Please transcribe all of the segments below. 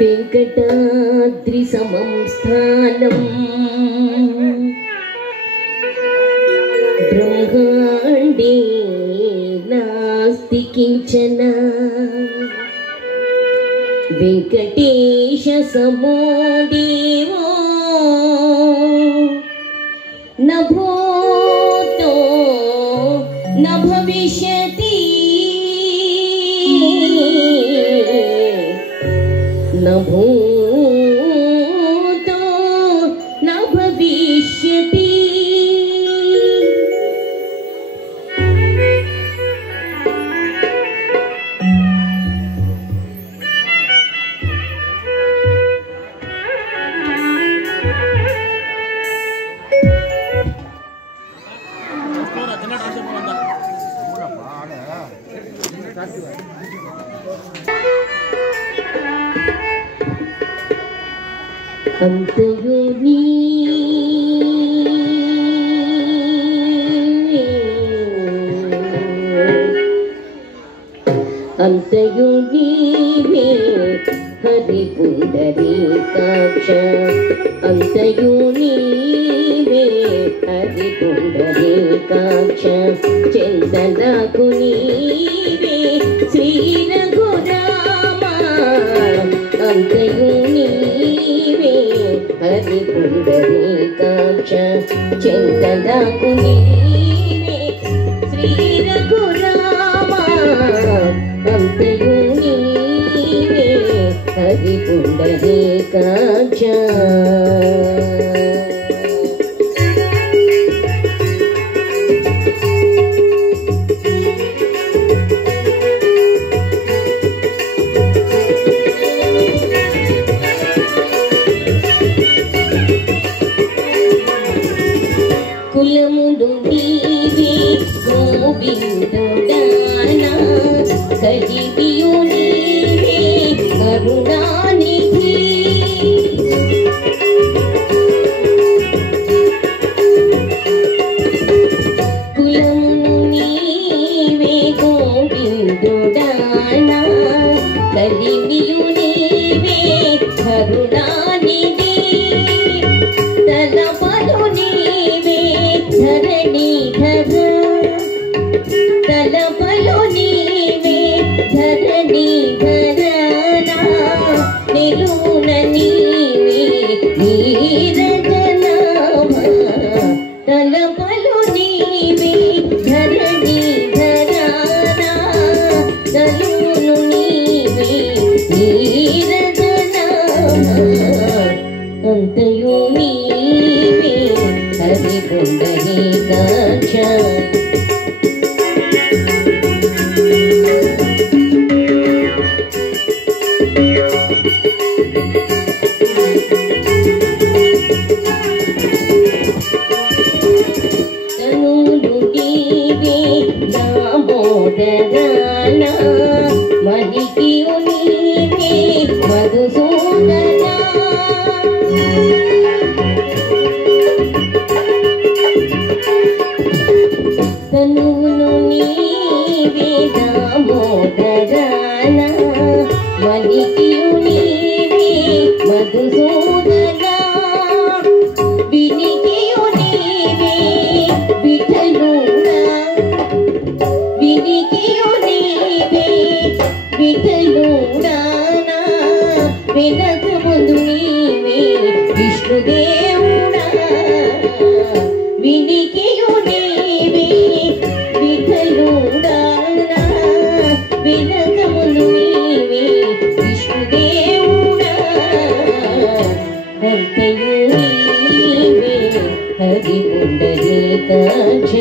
వెంకటాద్రి సమం స్థానం బ్రహ్మాండే నాస్తి కించన వెంకటేశ సమో దేవో న భూతో న భవిష్యతి न भूतो न भविष्यति अंतयो नीवे अंतयो नीवे हरि पुंडरीकाक्ष अंतयो नीवे हरि पुंडरीकाक्ष चंदनाकु नीवे श्री रघुरामा अंतयो नीवे हरि पुंडरीकाक्ष चंदनाकु नीवे श्री रघुरामा अंतयो नीवे हरि पुंडरीकाक्ष కులములు నీవే గోవిందుడానా కలిగియు నీవే కరుణానిధి కులములు నీవే గోవిందుడానా కలిగియు నీవే కరుణానిధి తలపలు నీవే ధరణీధర తలపలు నీవే ధరణీధర నిలువున నీవే నీరజనాభ తలపలు నీవే ధరణీధర తలును నీవే నీరజనాభ అంతయు నీవే హరి పుండరీకాక్ష తనులు నీవే దామోదరాన మణికియు నీవే మధుసూదన తనువును నీవే దామోదరాన మణికియు నీవే మధుసూదన వినికియు నీవే విఠలుడా వినికియు నీవే విఠలుడానా వెనక ముందు నీవే విష్ణుదేవుడా వినికియు నీవే విఠలుడానా వెనక ముందు నీవే విష్ణుదేవుడా అంతయు నీవే హరి పుండరీకాక్ష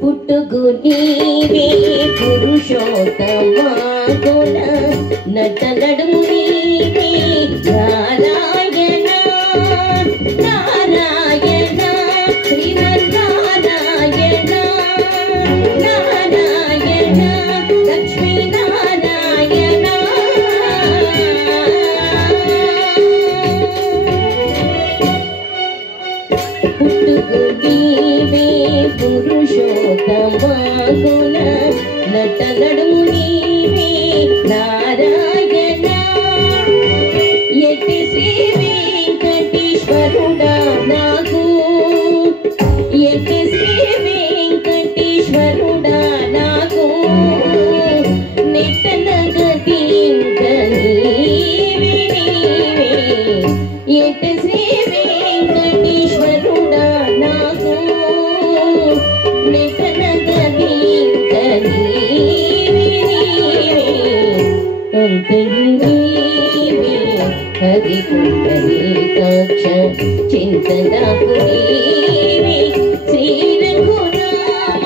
పుట్టుగు నీవే పురుషోత్తమా గుణ నట నడుము నీవే నారాయణ నారాయణ శ్రీమన్నారాయణ నారాయణ పురుషోత్తమ గుణ నట నడుము నీవే నారాయణ ఎట్టి శ్రీ వెంకటేశ్వరుడా నాకు ఎట్టి శ్రీ వెంకటేశ్వరుడా నాకు నిట్టన గతి ఇంక నీవే నీవే ఎట్టి శ్రీ వెంకటేశ్వరుడా నాకు నిట్టన గతి ఇంక నీవే నీవే అంతయు నీవే హరి పుండరీకాక్ష చింతనాకు నీవే శ్రీ రఘురామ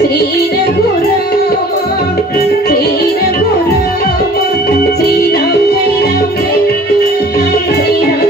శ్రీ రఘురామ శ్రీ రఘురామ శ్రీరామ జయ రామ శ్రీరామ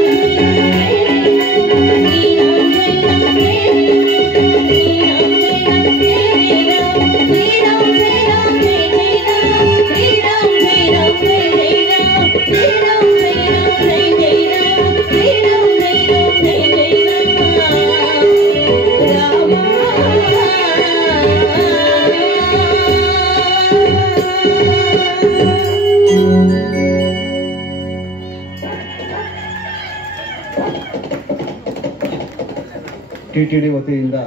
ಟಿಟಿಡಿ ವತಿಯಿಂದ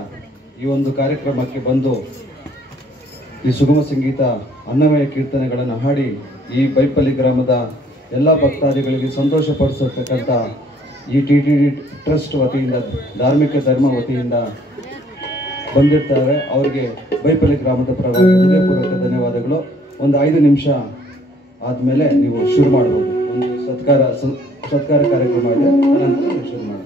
ಈ ಒಂದು ಕಾರ್ಯಕ್ರಮಕ್ಕೆ ಬಂದು ಈ ಸುಗಮ ಸಂಗೀತ ಅನ್ನಮಯ ಕೀರ್ತನೆಗಳನ್ನು ಹಾಡಿ ಈ ಬೈಪಲ್ಲಿ ಗ್ರಾಮದ ಎಲ್ಲ ಭಕ್ತಾದಿಗಳಿಗೆ ಸಂತೋಷಪಡಿಸತಕ್ಕಂಥ ಈ ಟಿಟಿಡಿ ಟ್ರಸ್ಟ್ ವತಿಯಿಂದ ಧಾರ್ಮಿಕ ಧರ್ಮ ವತಿಯಿಂದ ಬಂದಿರ್ತಾರೆ. ಅವರಿಗೆ ಬೈಪಲ್ಲಿ ಗ್ರಾಮದ ಪರವಾಗಿ ಹೃದಯಪೂರ್ವಕ ಧನ್ಯವಾದಗಳು. ಒಂದು 5 ನಿಮಿಷ ಆದಮೇಲೆ ನೀವು ಶುರು ಮಾಡ್ಬೋದು. ಒಂದು ಸತ್ಕಾರ ಕಾರ್ಯಕ್ರಮ ಇದೆ, ನಂತರ ಶುರು ಮಾಡಿ.